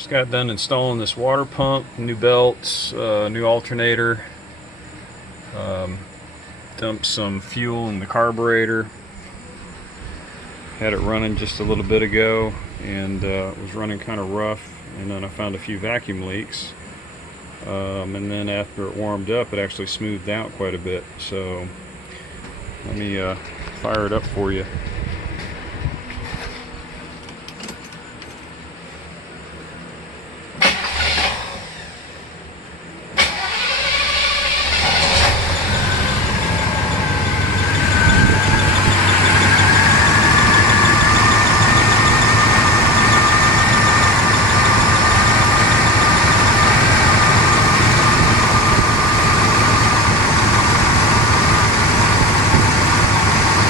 Just got done installing this water pump, new belts, new alternator. Dumped some fuel in the carburetor. Had it running just a little bit ago, and it was running kind of rough, and then I found a few vacuum leaks. And then after it warmed up, it actually smoothed out quite a bit. So let me fire it up for you.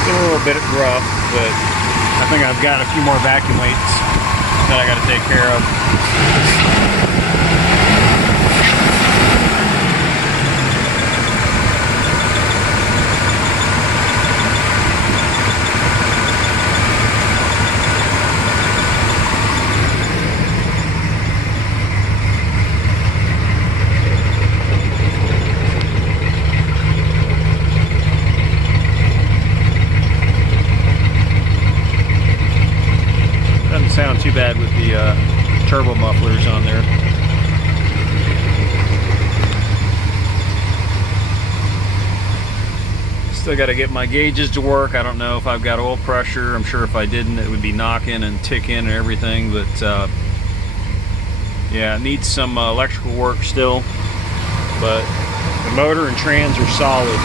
A little bit rough, but I think I've got a few more vacuum leaks that I got to take care of. Doesn't sound too bad with the turbo mufflers on there. Still got to get my gauges to work. I don't know if I've got oil pressure. I'm sure if I didn't, it would be knocking and ticking and everything. But yeah, it needs some electrical work still. But the motor and trans are solid.